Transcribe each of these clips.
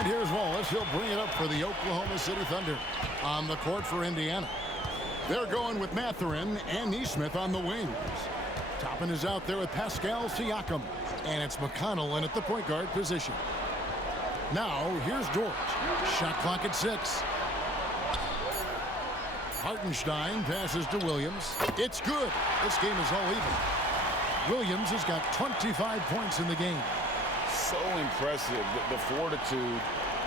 And here's Wallace. He'll bring it up for the Oklahoma City Thunder on the court for Indiana. They're going with Mathurin and Neesmith on the wings. Toppin is out there with Pascal Siakam. And it's McConnell in at the point guard position. Now, here's Dort. Shot clock at 6. Hartenstein passes to Williams. It's good. This game is all even. Williams has got 25 points in the game. So impressive, the fortitude,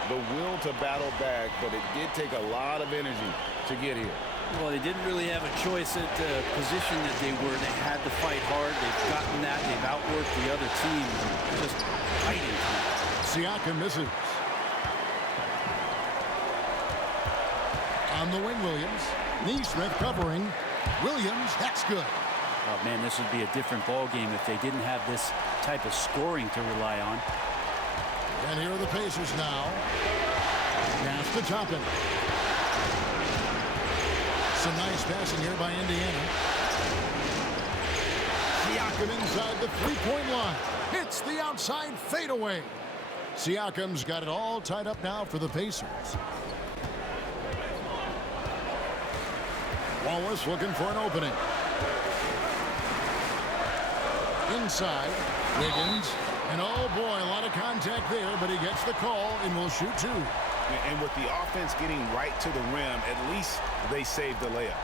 the will to battle back, but it did take a lot of energy to get here. Well, they didn't really have a choice at the position that they were. They had to fight hard. They've gotten that. They've outworked the other team. Just fighting. Siakam misses. On the wing, Williams. Neesmith covering. Williams, that's good. Oh, man, this would be a different ball game if they didn't have this type of scoring to rely on. And here are the Pacers now. Pass to Toppin. Some nice passing here by Indiana. Siakam inside the three-point line. Hits the outside fadeaway. Siakam's got it all tied up now for the Pacers. Wallace looking for an opening. Inside, Wiggins. And oh boy, a lot of contact there, but he gets the call and will shoot 2. And with the offense getting right to the rim, at least they saved the layup.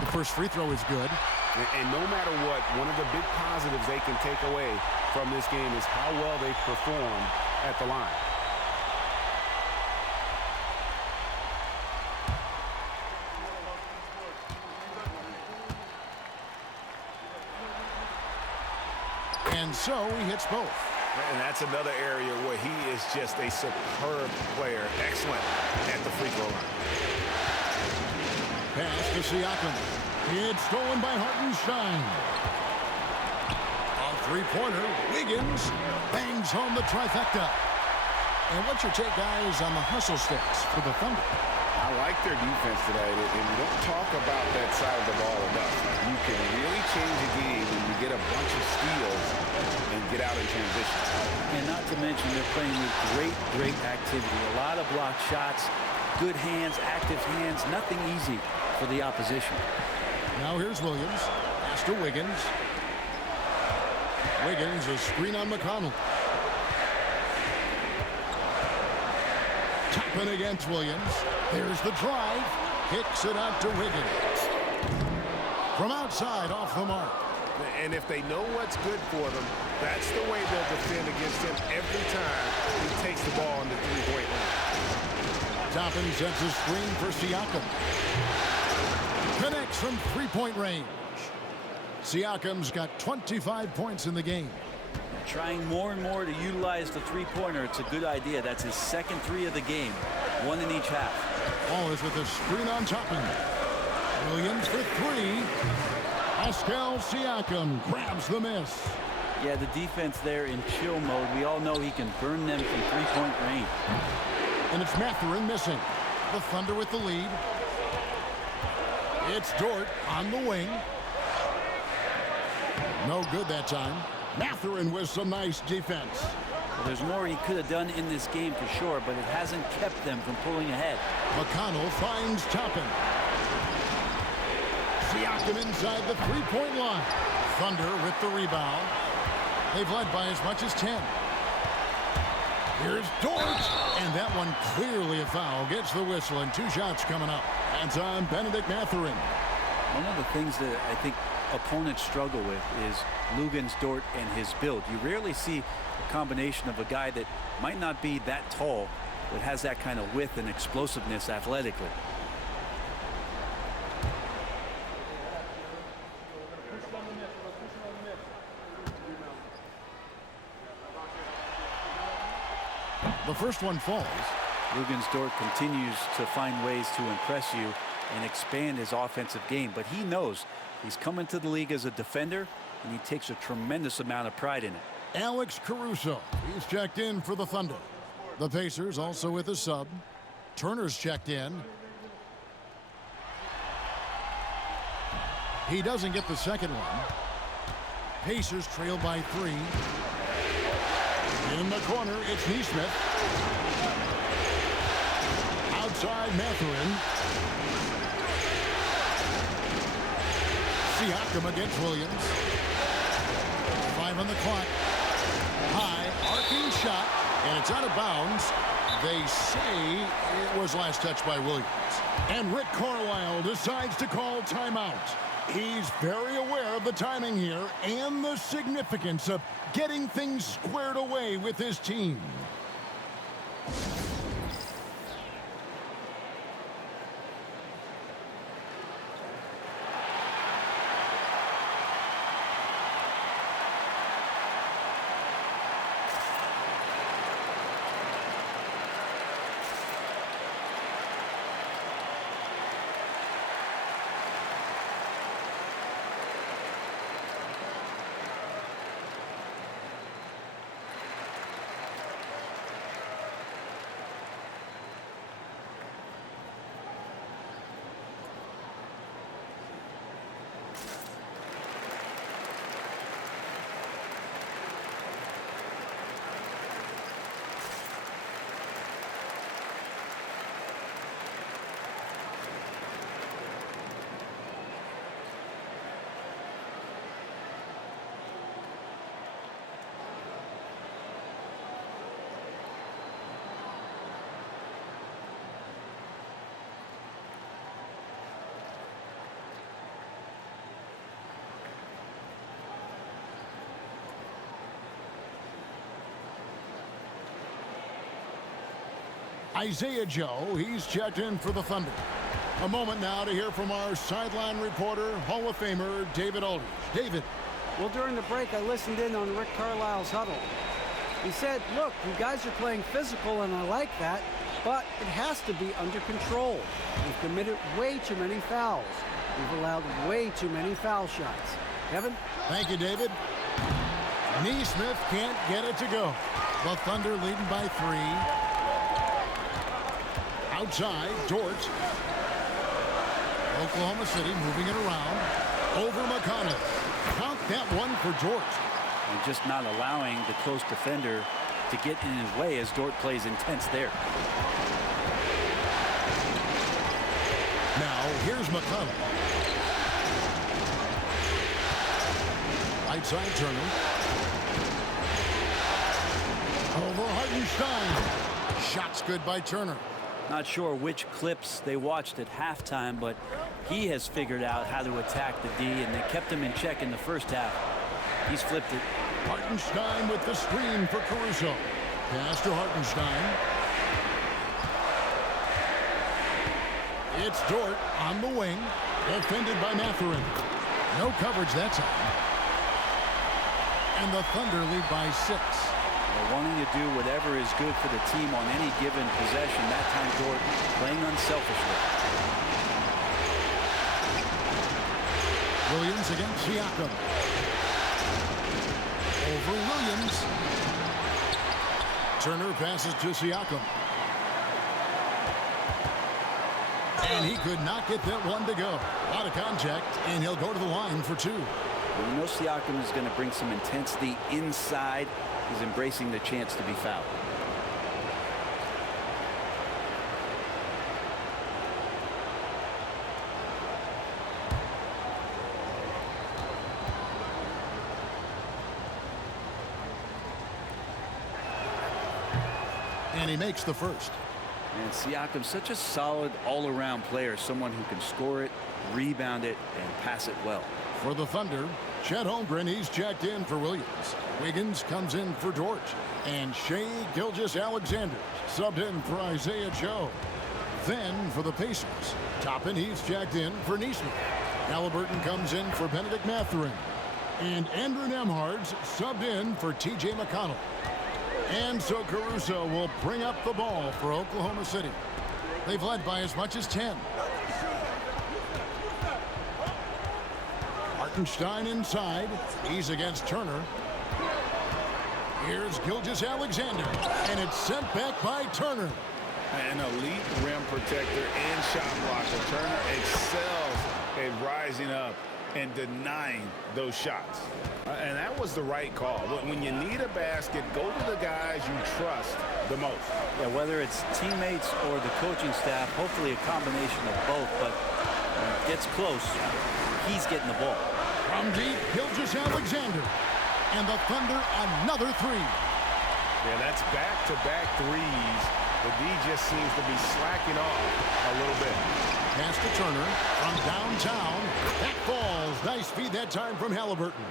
The first free throw is good. And no matter what, one of the big positives they can take away from this game is how well they perform at the line. And so he hits both. And that's another area where he is just a superb player. Excellent at the free throw line. Pass to Siakam. It's stolen by Hartenstein. A three-pointer. Wiggins bangs home the trifecta. And what's your take, guys, on the hustle sticks for the Thunder? I like their defense today, and we don't talk about that side of the ball enough. You can really change a game when you get a bunch of steals and get out in transition. And not to mention they're playing with great activity. A lot of block shots, good hands, active hands, nothing easy for the opposition. Now here's Williams. Pass to Wiggins. Wiggins, a screen on McConnell. Toppin against Williams. There's the drive. Kicks it out to Wiggins. From outside, off the mark. And if they know what's good for them, that's the way they'll defend against him every time he takes the ball in the three-point line. Toppin sets a screen for Siakam. Connects from three-point range. Siakam's got 25 points in the game. Trying more and more to utilize the three-pointer. It's a good idea. That's his second 3 of the game. 1 in each half. Wallace with a screen on Toppin. Williams for 3. Pascal Siakam grabs the miss. Yeah, the defense there in chill mode. We all know he can burn them from three-point range. And it's Mathurin missing. The Thunder with the lead. It's Dort on the wing. No good that time. Mathurin with some nice defense. Well, there's more he could have done in this game for sure, but it hasn't kept them from pulling ahead. McConnell finds Toppin. Siakam inside the three-point line. Thunder with the rebound. They've led by as much as 10. Here's Dort. And that one clearly a foul. Gets the whistle and 2 shots coming up. That's on Benedict Mathurin. One of the things that I think opponents struggle with is Luguentz Dort and his build. You rarely see a combination of a guy that might not be that tall, but has that kind of width and explosiveness athletically. The first one falls. Luguentz Dort continues to find ways to impress you and expand his offensive game, but he knows he's coming to the league as a defender, and he takes a tremendous amount of pride in it. Alex Caruso, he's checked in for the Thunder. The Pacers also with a sub. Turner's checked in. He doesn't get the second one. Pacers trail by 3. In the corner, it's Neesmith. Outside, Mathurin. Siakam against Williams. 5 on the clock. High, arcing shot, and it's out of bounds. They say it was last touched by Williams. And Rick Carlisle decides to call timeout. He's very aware of the timing here and the significance of getting things squared away with his team. Isaiah Joe, he's checked in for the Thunder. A moment now to hear from our sideline reporter, Hall of Famer David Aldridge. David. Well, during the break, I listened in on Rick Carlisle's huddle. He said, look, you guys are playing physical, and I like that, but it has to be under control. We've committed way too many fouls. We've allowed way too many foul shots. Kevin? Thank you, David. Neesmith can't get it to go. The Thunder leading by 3. Outside, Dort. Oklahoma City moving it around. Over McConnell. Count that one for Dort. And just not allowing the close defender to get in his way as Dort plays intense there. Now, here's McConnell. Right side, Turner. Over Hartenstein. Shot's good by Turner. Not sure which clips they watched at halftime, but he has figured out how to attack the D, and they kept him in check in the first half. He's flipped it. Hartenstein with the screen for Caruso. Pass to Hartenstein. It's Dort on the wing. Defended by Mathurin. No coverage that time. And the Thunder lead by 6. They're wanting to do whatever is good for the team on any given possession. That time, Dort playing unselfishly. Williams against Siakam. Over Williams. Turner passes to Siakam. And he could not get that one to go. A lot of contact, and he'll go to the line for 2. Well, you know Siakam is going to bring some intensity inside. He's embracing the chance to be fouled. And he makes the first. And Siakam's such a solid all-around player, someone who can score it, rebound it, and pass it well. For the Thunder, Chet Holmgren, he's checked in for Williams. Wiggins comes in for Dort. And Shai Gilgeous-Alexander subbed in for Isaiah Joe. Then for the Pacers, Toppin, he's checked in for Neesmith. Halliburton comes in for Benedict Mathurin. And Andrew Nembhard's subbed in for T.J. McConnell. And so Caruso will bring up the ball for Oklahoma City. They've led by as much as 10. Hartenstein inside. He's against Turner. Here's Gilgeous-Alexander, and it's sent back by Turner. An elite rim protector and shot blocker. Turner excels at rising up and denying those shots. And that was the right call. When you need a basket, go to the guys you trust the most. Yeah, whether it's teammates or the coaching staff, hopefully a combination of both, but when it gets close, he's getting the ball. From deep, Gilgeous-Alexander. And the Thunder another three. Yeah, that's back-to-back threes. The D just seems to be slacking off a little bit. Pass to Turner from downtown. That falls. Nice feed that time from Halliburton.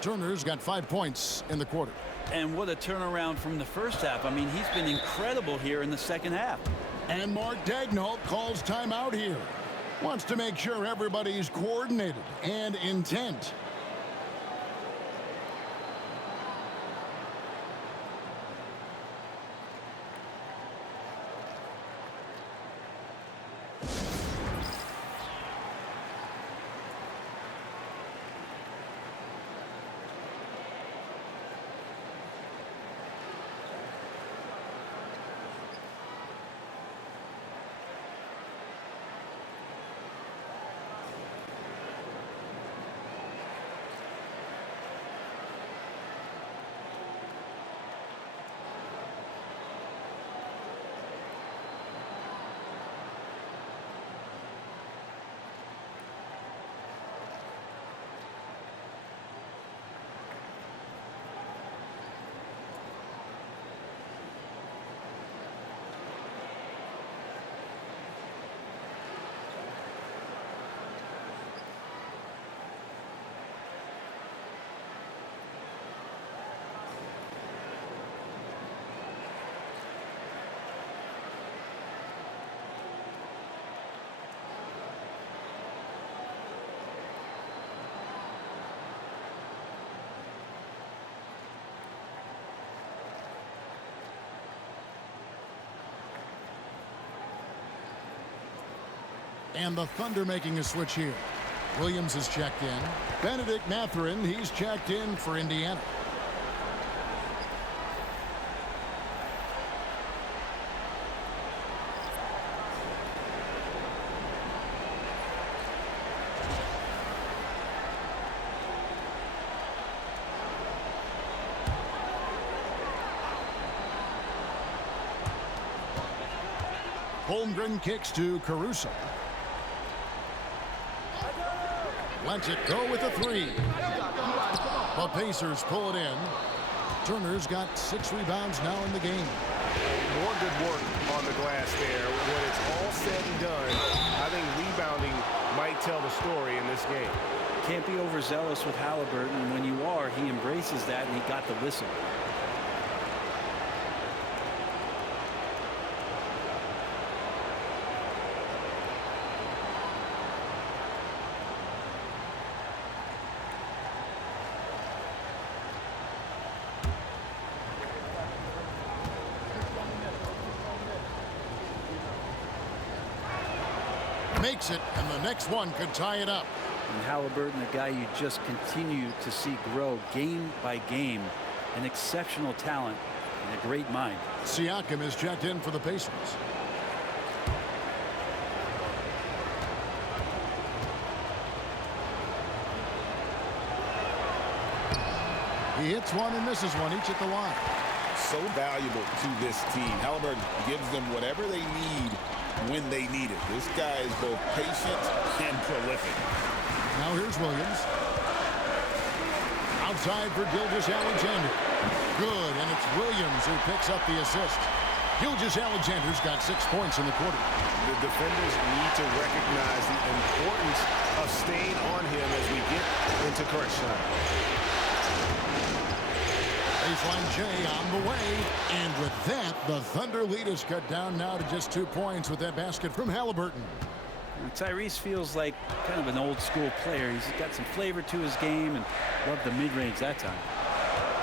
Turner's got 5 points in the quarter. And what a turnaround from the first half. I mean, he's been incredible here in the second half. And Mark Daigneault calls timeout here. Wants to make sure everybody's coordinated and intent. And the Thunder making a switch here. Williams is checked in. Benedict Mathurin, he's checked in for Indiana. Holmgren kicks to Caruso. Lets it go with a three. The Pacers pull it in. Turner's got 6 rebounds now in the game. More good work on the glass there. When it's all said and done, I think rebounding might tell the story in this game. Can't be overzealous with Halliburton. When you are, he embraces that, and he got the whistle. Makes it, and the next one could tie it up. And Halliburton, a guy you just continue to see grow game by game. An exceptional talent and a great mind. Siakam is checked in for the Pacers. He hits one and misses one, each at the line. So valuable to this team. Halliburton gives them whatever they need when they need it. This guy is both patient and prolific. Now here's Williams. Outside for Gilgeous-Alexander. Good, and it's Williams who picks up the assist. Gilgeous-Alexander's got 6 points in the quarter. The defenders need to recognize the importance of staying on him as we get into crunch time. Baseline J on the way. And with that, the Thunder lead is cut down now to just 2 points with that basket from Halliburton. Tyrese feels like kind of an old school player. He's got some flavor to his game and loved the mid-range that time.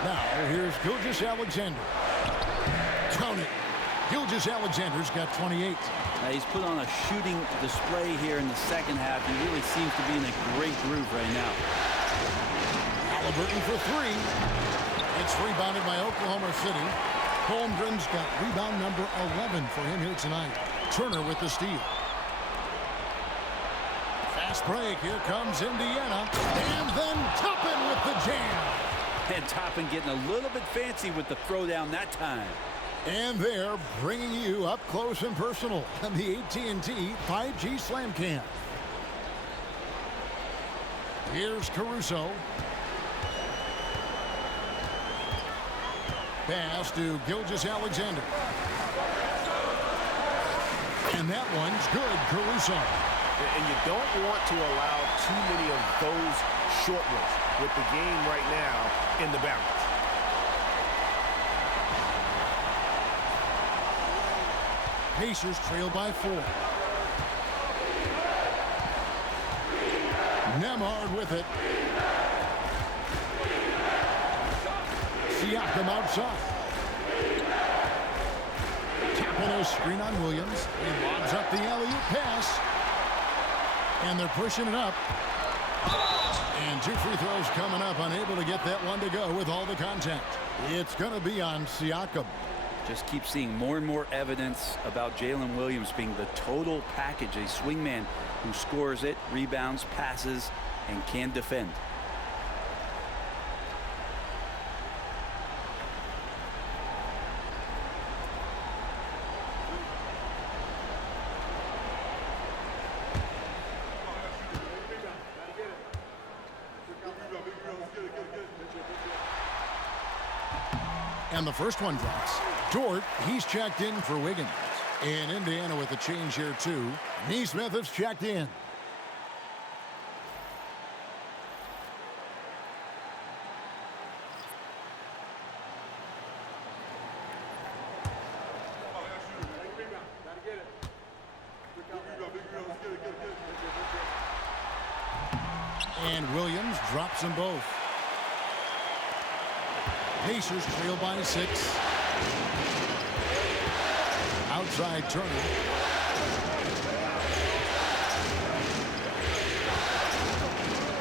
Now here's Gilgeous-Alexander. Count it. Gilgeous-Alexander's got 28. He's put on a shooting display here in the second half. He really seems to be in a great groove right now. Halliburton for three. It's rebounded by Oklahoma City. Holmgren's got rebound number 11 for him here tonight. Turner with the steal. Fast break. Here comes Indiana. And then Toppin with the jam. And Toppin getting a little bit fancy with the throwdown that time. And they're bringing you up close and personal on the AT&T 5G Slam Cam. Here's Caruso. Pass to Gilgeous-Alexander. And that one's good, Caruso. And you don't want to allow too many of those short ones with the game right now in the balance. Pacers trail by 4. Nemhard with it. Siakam outside. Tapping a screen on Williams. He lobs up the alley-oop pass. And they're pushing it up. And 2 free throws coming up. Unable to get that one to go with all the contact. It's going to be on Siakam. Just keep seeing more and more evidence about Jalen Williams being the total package, a swingman who scores it, rebounds, passes, and can defend. And the first one drops. Dort, he's checked in for Wiggins. And Indiana with a change here, too. Neesmith has checked in. And Williams drops them both. Pacers trail by 6. Outside Turner.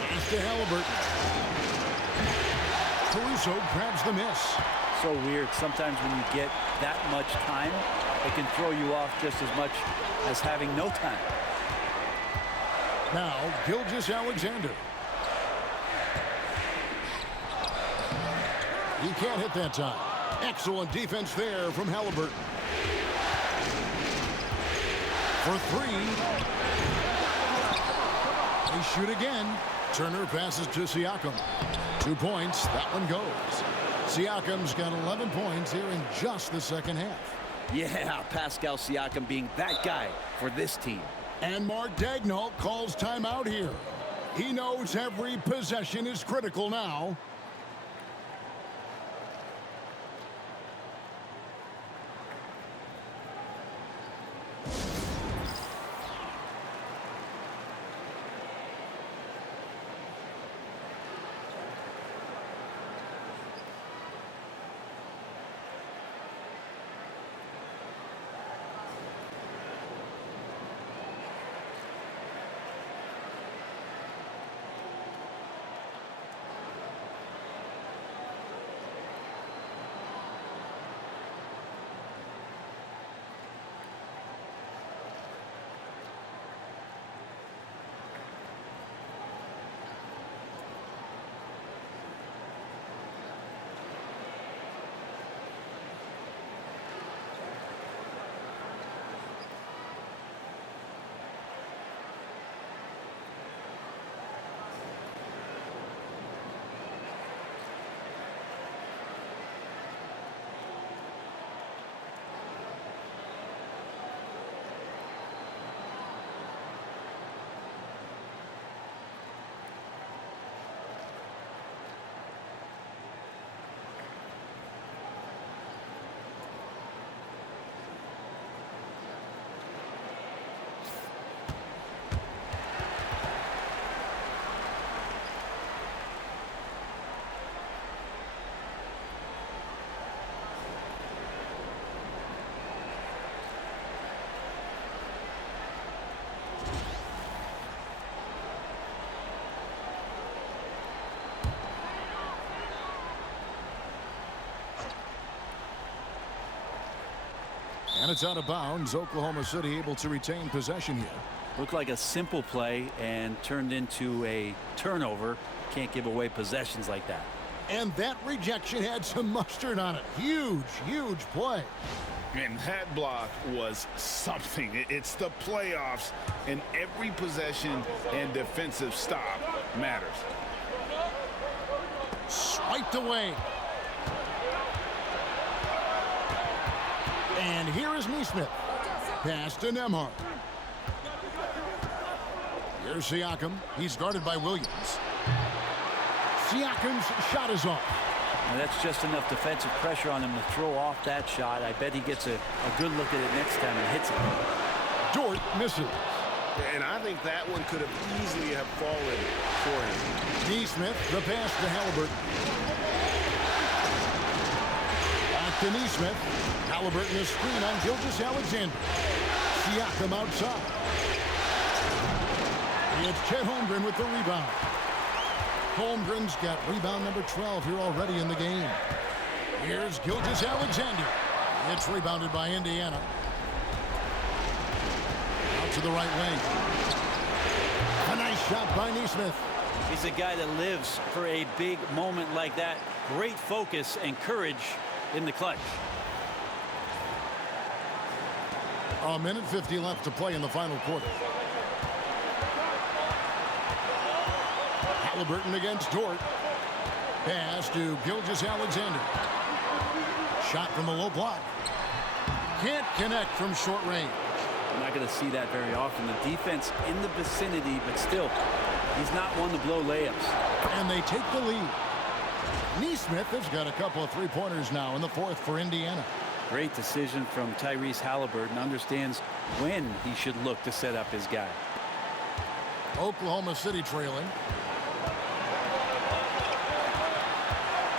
Pass to Halliburton. Caruso grabs the miss. So weird. Sometimes when you get that much time, it can throw you off just as much as having no time. Now, Gilgeous-Alexander. He can't hit that time. Excellent defense there from Halliburton. For 3. They shoot again. Turner passes to Siakam. 2 points. That one goes. Siakam's got 11 points here in just the second half. Yeah, Pascal Siakam being that guy for this team. And Mark Daigneault calls timeout here. He knows every possession is critical now. And it's out of bounds. Oklahoma City able to retain possession here. Looked like a simple play and turned into a turnover. Can't give away possessions like that. And that rejection had some mustard on it. Huge, huge play. And that block was something. It's the playoffs, and every possession and defensive stop matters. Swiped away. And here is Neesmith. Pass to Nembhard. Here's Siakam. He's guarded by Williams. Siakam's shot is off. Now that's just enough defensive pressure on him to throw off that shot. I bet he gets a good look at it next time and hits it. Dort misses. And I think that one could have easily have fallen for him. Neesmith, the pass to Halliburton. Back to Neesmith. Halliburton a screen on Gilgeous-Alexander. Siakam outside. It's Chet Holmgren with the rebound. Holmgren's got rebound number 12 here already in the game. Here's Gilgeous-Alexander. It's rebounded by Indiana. Out to the right wing. A nice shot by Neesmith. He's a guy that lives for a big moment like that. Great focus and courage in the clutch. A minute 50 left to play in the final quarter. Halliburton against Dort. Pass to Gilgeous-Alexander. Shot from the low block. Can't connect from short range. I'm not going to see that very often. The defense in the vicinity, but still, he's not one to blow layups. And they take the lead. Neesmith has got a couple of three-pointers now in the fourth for Indiana. Great decision from Tyrese Halliburton. Understands when he should look to set up his guy. Oklahoma City trailing.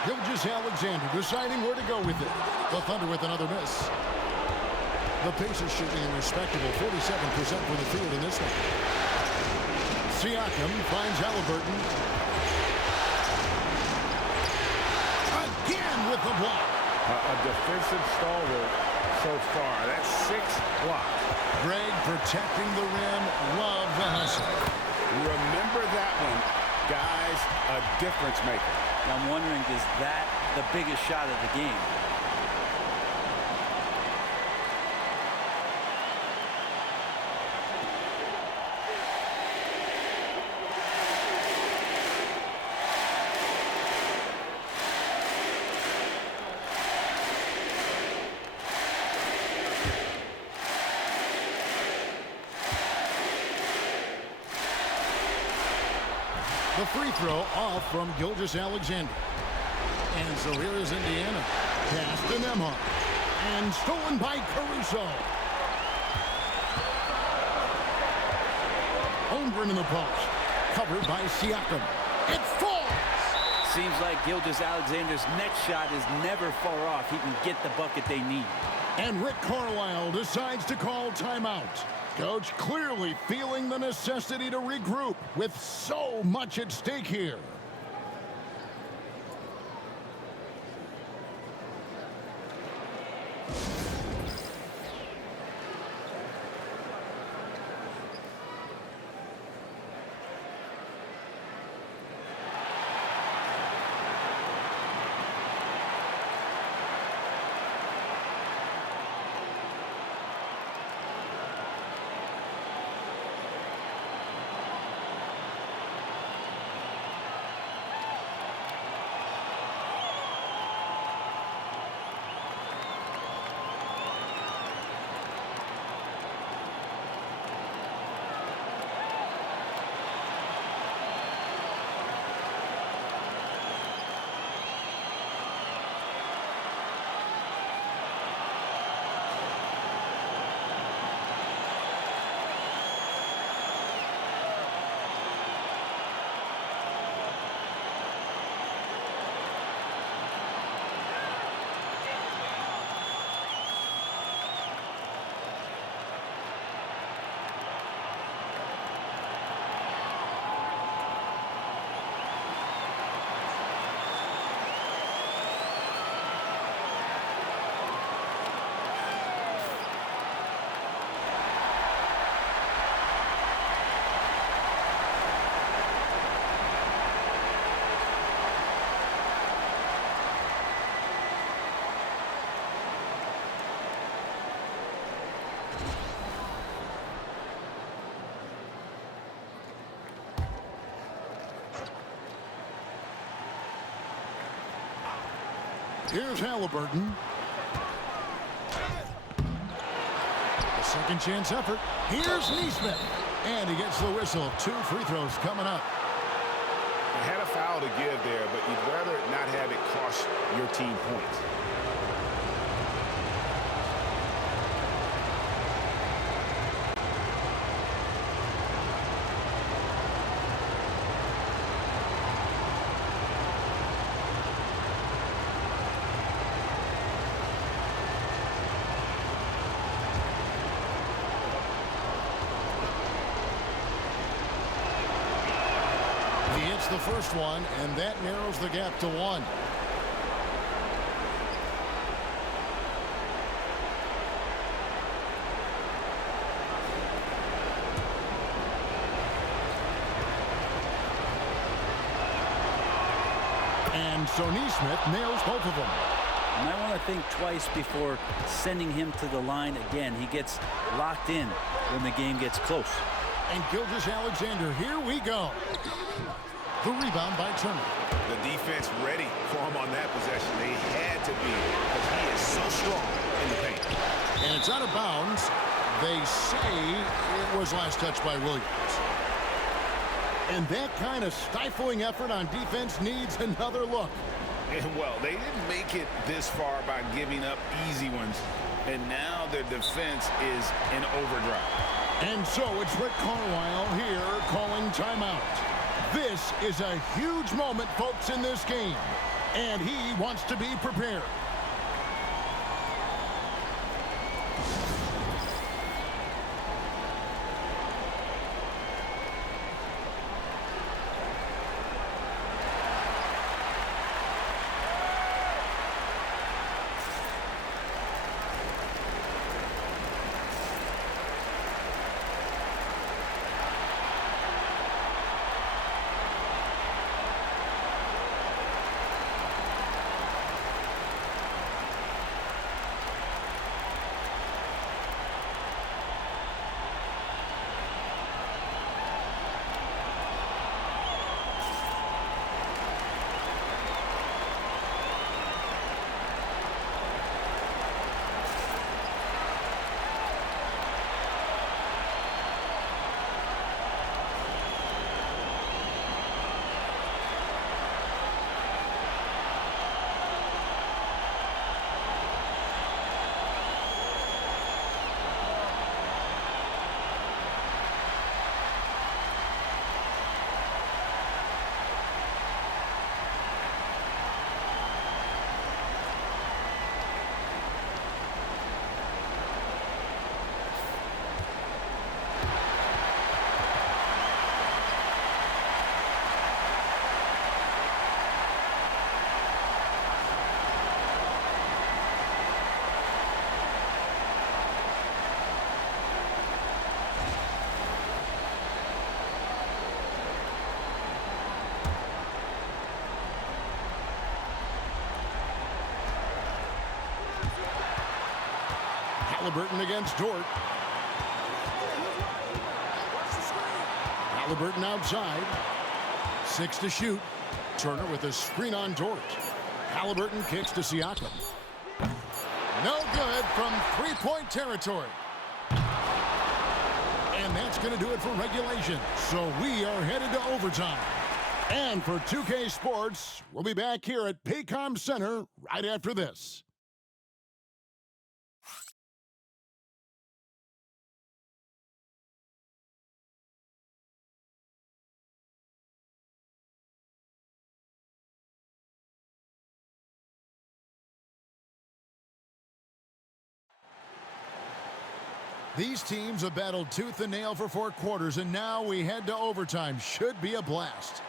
Gilgeous-Alexander deciding where to go with it. The Thunder with another miss. The Pacers shooting a respectable 47% for the field in this one. Siakam finds Halliburton. Again with the block. A defensive stalwart so far. That's 6 blocks. Greg protecting the rim. Love the hustle. Remember that one. Guys, a difference maker. I'm wondering, is that the biggest shot of the game? The free throw off from Gilgeous-Alexander. And so here is Indiana. Pass to Nembhard. And stolen by Caruso. Holmgren in the post. Covered by Siakam. It falls! Seems like Gilgeous-Alexander's next shot is never far off. He can get the bucket they need. And Rick Carlisle decides to call timeout. Coach clearly feeling the necessity to regroup with so much at stake here. Here's Halliburton. A second chance effort. Here's Neesmith. And he gets the whistle. 2 free throws coming up. You had a foul to give there, but you'd rather not have it cost your team points. The first one, and that narrows the gap to 1. And so Neesmith nails both of them. You might want to think twice before sending him to the line again. He gets locked in when the game gets close. And Gilgeous-Alexander, here we go. The rebound by Turner. The defense ready for him on that possession. They had to be because he is so strong in the paint. And it's out of bounds. They say it was last touched by Williams. And that kind of stifling effort on defense needs another look. And well, they didn't make it this far by giving up easy ones. And now their defense is in overdrive. And so it's Rick Carlisle here calling timeout. This is a huge moment, folks, in this game, and he wants to be prepared. Halliburton against Dort. Halliburton outside. 6 to shoot. Turner with a screen on Dort. Halliburton kicks to Siakam. No good from three-point territory. And that's going to do it for regulation. So we are headed to overtime. And for 2K Sports, we'll be back here at Paycom Center right after this. These teams have battled tooth and nail for 4 quarters, and now we head to overtime. Should be a blast.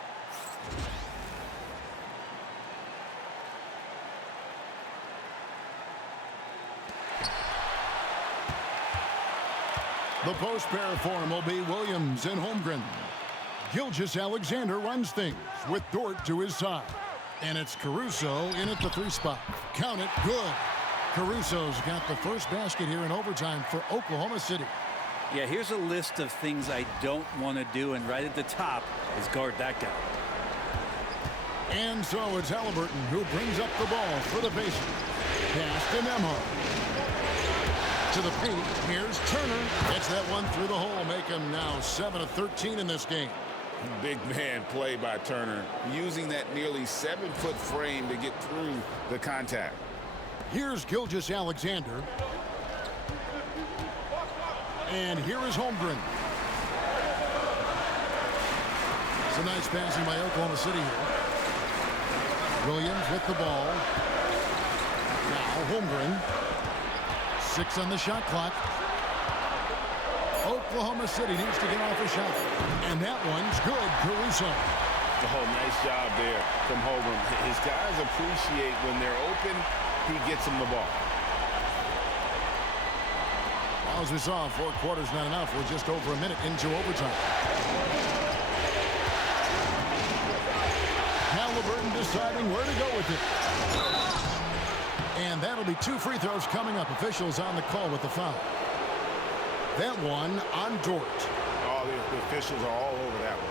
The post pair form will be Williams and Holmgren. Gilgeous-Alexander runs things with Dort to his side. And it's Caruso in at the 3 spot. Count it, good. Caruso's got the first basket here in overtime for Oklahoma City. Yeah, here's a list of things I don't want to do, and right at the top is guard that guy. And so it's Halliburton who brings up the ball for the Pacers. Pass to Nembhard. To the paint. Here's Turner. Gets that one through the hole. Make him now 7 of 13 in this game. Big man play by Turner, using that nearly 7-foot frame to get through the contact. Here's Gilgeous-Alexander. And here is Holmgren. It's a nice passing by Oklahoma City here. Williams with the ball. Now Holmgren. 6 on the shot clock. Oklahoma City needs to get off a shot. And that one's good. Caruso. Oh, nice job there from Holmgren. His guys appreciate when they're open, he gets them the ball. Well, as we saw, 4 quarters not enough. We're just over a minute into overtime. Halliburton deciding where to go with it. And that'll be 2 free throws coming up. Officials on the call with the foul. That one on Dort. Oh, the officials are all over that one.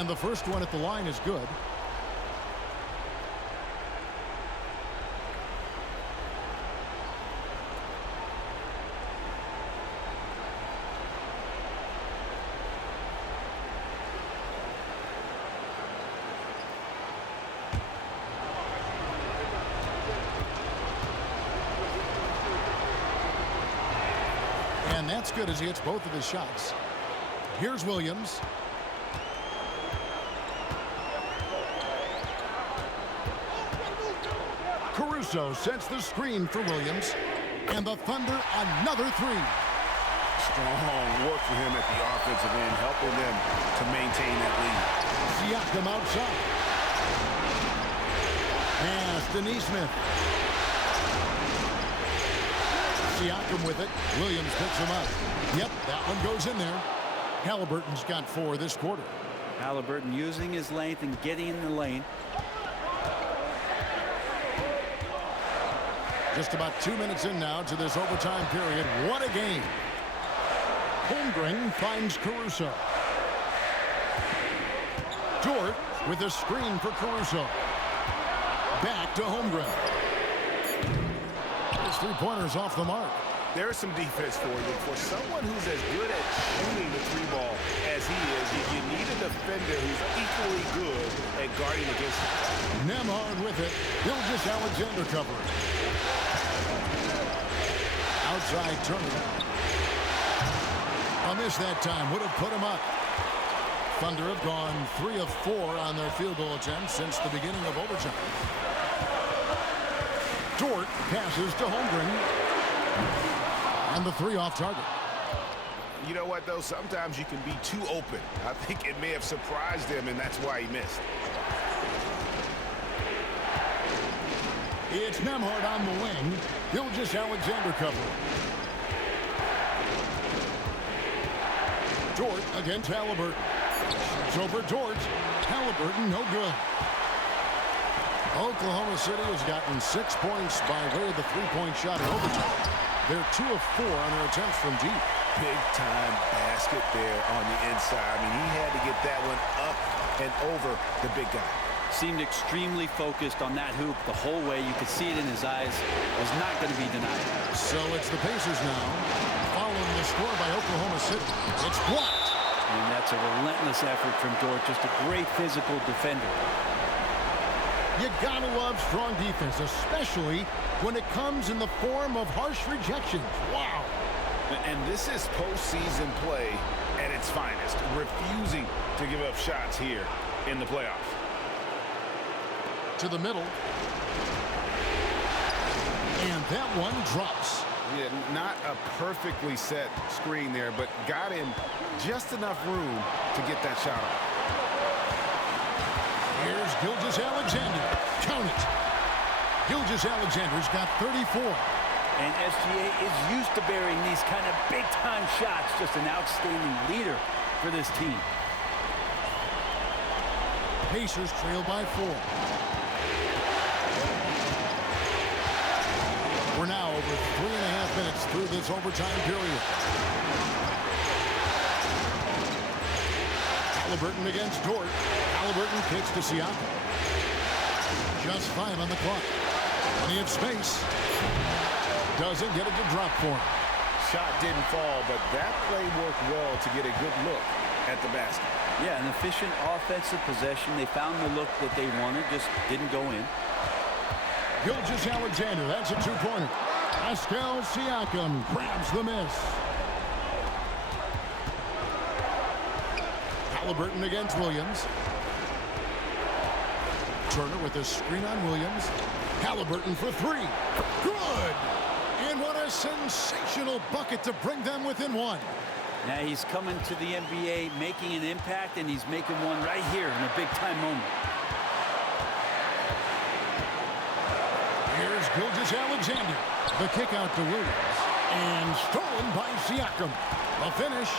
And the first one at the line is good. And that's good as he hits both of his shots. Here's Williams. Caruso sets the screen for Williams. And the Thunder another 3. Strong work for him at the offensive end, helping them to maintain that lead. Siakam outside. Pass to Neesmith. Siakam with it. Williams picks him up. Yep, that one goes in there. Halliburton's got 4 this quarter. Halliburton using his length and getting in the lane. Just about 2 minutes in now to this overtime period. What a game. Holmgren finds Caruso. Dort with a screen for Caruso. Back to Holmgren. His 3-pointers off the mark. There's some defense for you. For someone who's as good at shooting the 3-ball as he is, you need a defender who's equally good at guarding against him. Nembhard with it. Gilgeous-Alexander covering. Outside Turner. A miss that time would have put him up. Thunder have gone 3 of 4 on their field goal attempts since the beginning of overtime. Dort passes to Holmgren. And the 3 off target. You know what, though? Sometimes you can be too open. I think it may have surprised him, and that's why he missed. It's Nembhard on the wing. Gilgeous-Alexander covering. Dort against Halliburton. It's over Dort. Halliburton, no good. Oklahoma City has gotten 6 points by way of the 3-point shot in overtime. They're 2 of 4 on their attempts from deep. Big-time basket there on the inside. I mean, he had to get that one up and over the big guy. Seemed extremely focused on that hoop the whole way. You could see it in his eyes. Was not going to be denied. So it's the Pacers now, following the score by Oklahoma City. It's blocked. And that's a relentless effort from Dort. Just a great physical defender. You gotta love strong defense, especially when it comes in the form of harsh rejections. Wow. And this is postseason play at its finest, refusing to give up shots here in the playoffs. To the middle. And that one drops. Yeah, not a perfectly set screen there, but got him just enough room to get that shot off. Here's Gilgeous-Alexander. Count it. Gilgeous-Alexander's got 34. And SGA is used to burying these kind of big-time shots. Just an outstanding leader for this team. Pacers trail by 4. We're now over 3.5 minutes through this overtime period. Halliburton against Dort. Halliburton kicks to Siakam. Just 5 on the clock. Plenty of space. Doesn't get it to drop for him. Shot didn't fall, but that play worked well to get a good look at the basket. Yeah, an efficient offensive possession. They found the look that they wanted, just didn't go in. Gilgeous-Alexander, that's a two-pointer. Pascal Siakam grabs the miss. Halliburton against Williams. Turner with a screen on Williams. Halliburton for 3. Good! And what a sensational bucket to bring them within 1. Now he's coming to the NBA, making an impact, and he's making one right here in a big-time moment. Here's Gilgeous-Alexander. The kick out to Williams. And stolen by Siakam. A finish.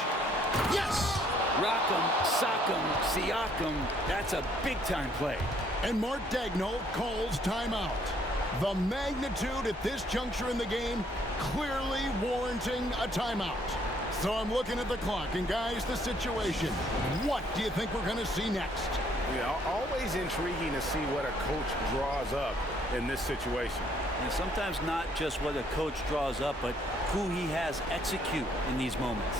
Yes! Rock'em, sock'em, Siakam. That's a big-time play. And Mark Daigneault calls timeout. The magnitude at this juncture in the game clearly warranting a timeout. So I'm looking at the clock, and guys, the situation. What do you think we're going to see next? Yeah, always intriguing to see what a coach draws up in this situation. And sometimes not just what a coach draws up, but who he has execute in these moments.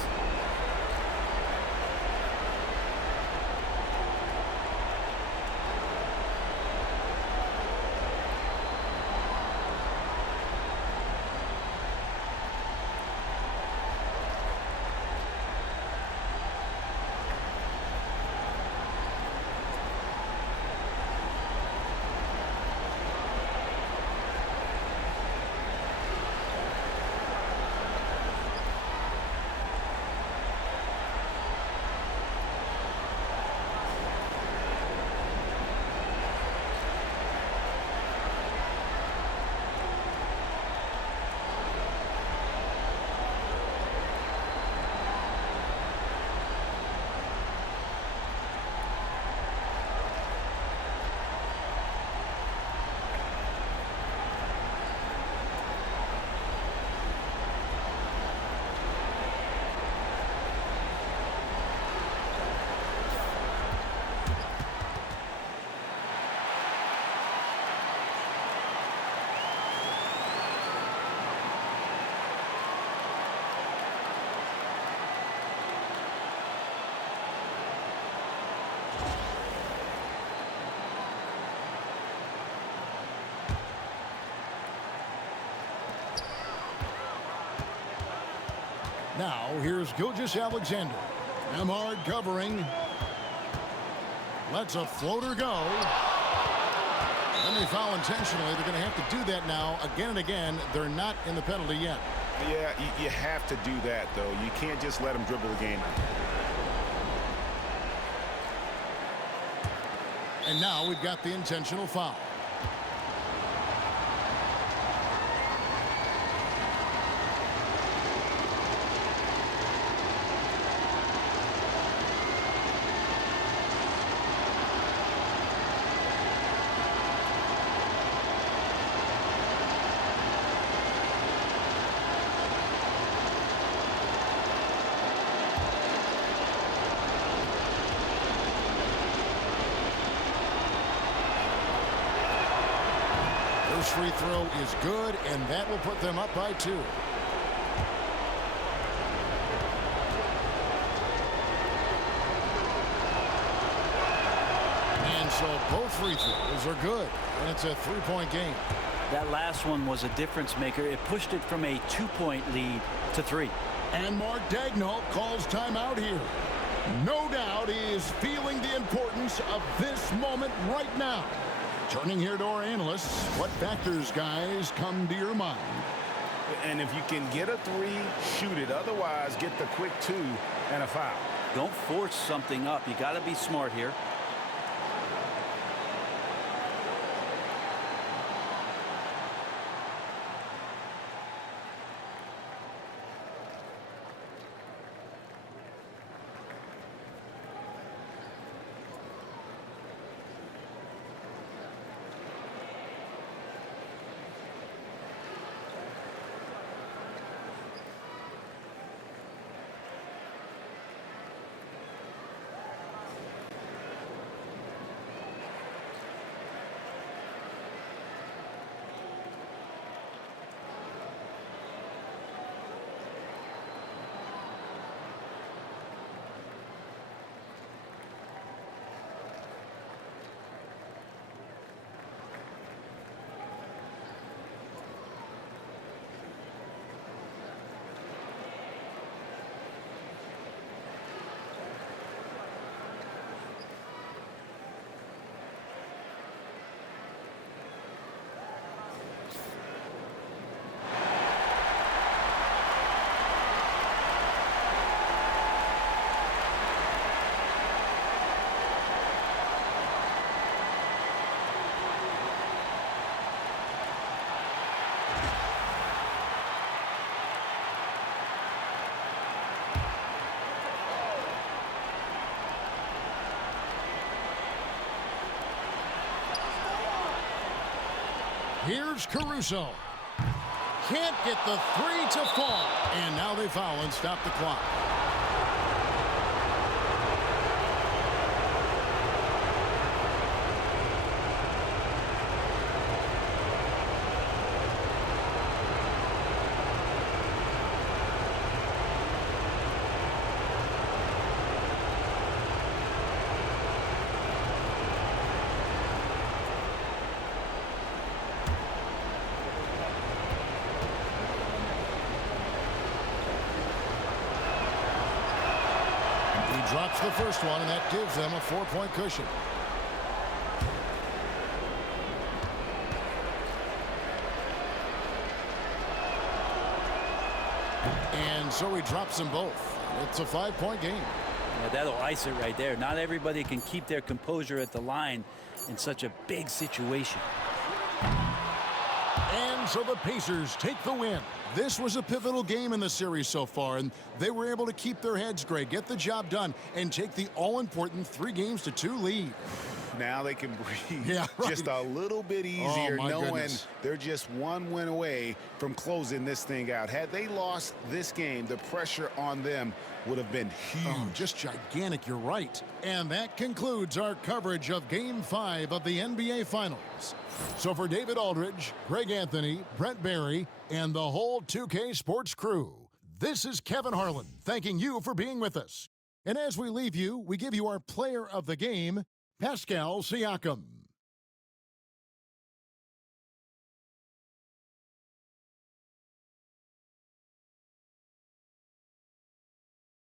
Now, here's Gilgeous-Alexander. Amard covering. Lets a floater go. And they foul intentionally. They're going to have to do that now again and again. They're not in the penalty yet. Yeah, you have to do that, though. You can't just let them dribble the game. And now we've got the intentional foul. First free throw is good, and that will put them up by 2. And so both free throws are good, and it's a 3-point game. That last one was a difference maker. It pushed it from a 2-point lead to 3. And Mark Daigneault calls timeout here. No doubt he is feeling the importance of this moment right now. Turning here to our analysts, what factors, guys, come to your mind? And if you can get a 3, shoot it. Otherwise, get the quick 2 and a foul. Don't force something up. You got to be smart here. Here's Caruso. Can't get the three to fall. And now they foul and stop the clock. Drops the first one, and that gives them a 4-point cushion. And so he drops them both. It's a 5-point game. Yeah, that'll ice it right there. Not everybody can keep their composure at the line in such a big situation. And so the Pacers take the win. This was a pivotal game in the series so far, and they were able to keep their heads straight, get the job done, and take the all-important 3-2 lead. Now they can breathe right. just a little bit easier, knowing goodness. they're just one win away from closing this thing out. Had they lost this game, the pressure on them would have been huge. Oh, just gigantic, you're right. And that concludes our coverage of Game 5 of the NBA Finals. So for David Aldridge, Greg Anthony, Brent Barry, and the whole 2K Sports crew, this is Kevin Harlan thanking you for being with us. And as we leave you, we give you our player of the game, Pascal Siakam.